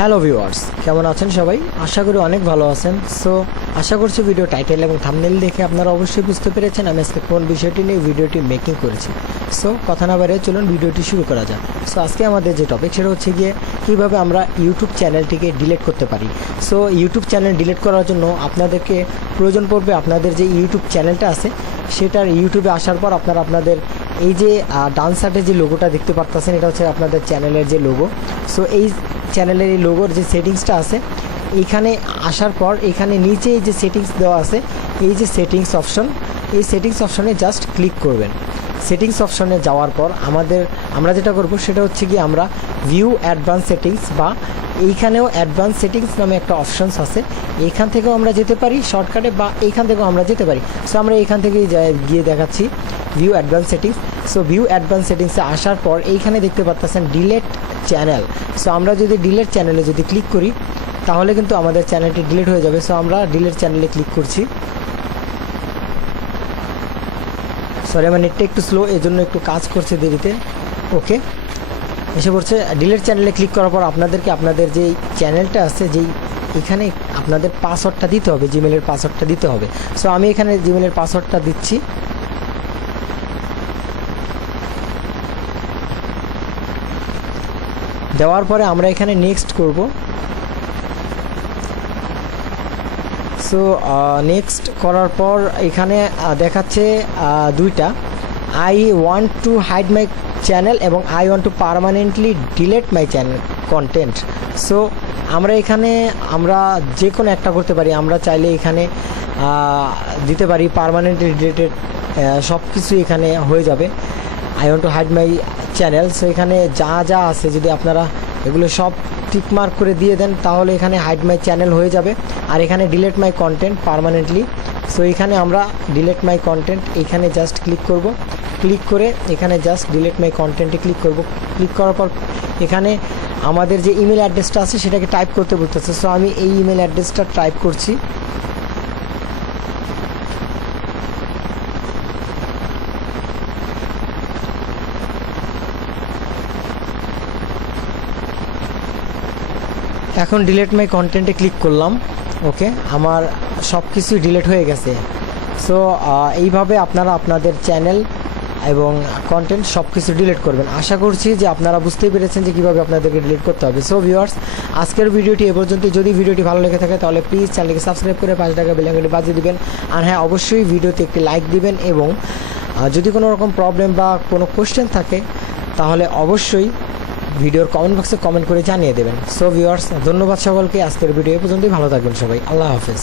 Hello viewers, কেমন আছেন সবাই? আশা করি অনেক ভালো আছেন। সো আশা করছি ভিডিও টাইটেল এবং থাম্বনেল দেখে আপনারা অবশ্যই বুঝতে পেরেছেন আমি আজকে কোন বিষয়টি নিয়ে ভিডিওটি মেকিং করেছি। সো কথা না বাড়িয়ে চলুন ভিডিওটি শুরু করা যাক। সো আজকে আমাদের যে টপিক সেটা হচ্ছে গিয়ে কীভাবে আমরা ইউটিউব চ্যানেলটিকে ডিলিট করতে পারি। সো ইউটিউব চ্যানেল ডিলিট করার জন্য আপনাদেরকে প্রয়োজন পড়বে আপনাদের যে ইউটিউব চ্যানেলটা আছে সেটার ইউটিউবে আসার পর আপনারা আপনাদের এই যে ডান সাইডে যে লোগোটা দেখতে পারতেছেন এটা হচ্ছে আপনাদের চ্যানেলের যে লোগো। সো এই চ্যানেলের এই লোগোর যে সেটিংসটা আছে এইখানে আসার পর এখানে নিচে এই যে সেটিংস দেওয়া আছে এই যে সেটিংস অপশন, এই সেটিংস অপশনে জাস্ট ক্লিক করবেন। সেটিংস অপশনে যাওয়ার পর আমরা যেটা করব সেটা হচ্ছে কি আমরা ভিউ অ্যাডভান্স সেটিংস বা এইখানেও অ্যাডভান্স সেটিংস নামে একটা অপশনস আছে, এইখান থেকেও আমরা যেতে পারি শর্টকাটে বা এইখান থেকেও আমরা যেতে পারি। সো আমরা এইখান থেকেই গিয়ে দেখাচ্ছি view advance settings. So view advance সেটিংসে আসার পর এইখানে দেখতে পাচ্ছেন ডিলেট চ্যানেল। সো আমরা যদি ডিলেট চ্যানেলে যদি ক্লিক করি তাহলে কিন্তু আমাদের চ্যানেলটি ডিলিট হয়ে যাবে। সো আমরা ডিলেট চ্যানেলে ক্লিক করছি। সরি আমার নেটটা একটু স্লো, এই জন্য একটু কাজ করছে দেরিতে। ওকে, এসে পড়ছে। ডিলেট চ্যানেলে ক্লিক করার পর আপনাদেরকে আপনাদের যেই চ্যানেলটা আছে যেই এখানে আপনাদের পাসওয়ার্ডটা দিতে হবে, জিমেলের পাসওয়ার্ডটা দিতে হবে। সো আমি এখানে জিমেলের পাসওয়ার্ডটা দিচ্ছি। দেওয়ার পরে আমরা এখানে নেক্সট করব। সো নেক্সট করার পর এখানে দেখাচ্ছে দুইটা, I want to hide my channel এবং I want to permanently delete my channel content. So আমরা যে কোনো একটা করতে পারি। আমরা চাইলে এখানে দিতে পারি পার্মানেন্টলি ডিলেটেড, সব কিছু এখানে হয়ে যাবে। I want to hide my channel. So এখানে যা আছে যদি আপনারা এগুলো সব টিকমার্ক করে দিয়ে দেন তাহলে এখানে হাইড মাই চ্যানেল হয়ে যাবে। আর এখানে ডিলেট মাই কন্টেন্ট পার্মানেন্টলি। সো এখানে আমরা ডিলেট মাই কন্টেন্ট এখানে জাস্ট ক্লিক করব। ক্লিক করে এখানে জাস্ট ডিলেট মাই কন্টেন্টে ক্লিক করব। ক্লিক করার পর এখানে আমাদের যে ইমেল অ্যাড্রেসটা আছে সেটাকে টাইপ করতে বলতেছে। সো আমি এই ইমেল অ্যাড্রেসটা টাইপ করছি। এখন ডিলেট মাই কন্টেন্টে ক্লিক করলাম। ওকে, আমার সব কিছুই ডিলেট হয়ে গেছে। সো এইভাবে আপনারা আপনাদের চ্যানেল এবং কন্টেন্ট সব কিছু ডিলিট করবেন। আশা করছি যে আপনারা বুঝতে পেরেছেন যে কীভাবে আপনাদেরকে ডিলিট করতে হবে। সো ভিউয়ার্স, আজকের ভিডিওটি এ পর্যন্ত। যদি ভিডিওটি ভালো লেগে থাকে তাহলে প্লিজ চ্যানেলকে সাবস্ক্রাইব করে 5 টাকা বেল আইকনটি বাজিয়ে দিবেন। আর হ্যাঁ, অবশ্যই ভিডিওতে একটি লাইক দিবেন এবং যদি কোনো রকম প্রবলেম বা কোনো কোশ্চেন থাকে তাহলে অবশ্যই ভিডিওর কমেন্ট বক্সে কমেন্ট করে জানিয়ে দেবেন। সো ভিউয়ার্স, ধন্যবাদ সকলকে। আজকের ভিডিও এ পর্যন্তই। ভালো থাকবেন সবাই। আল্লাহ হাফেজ।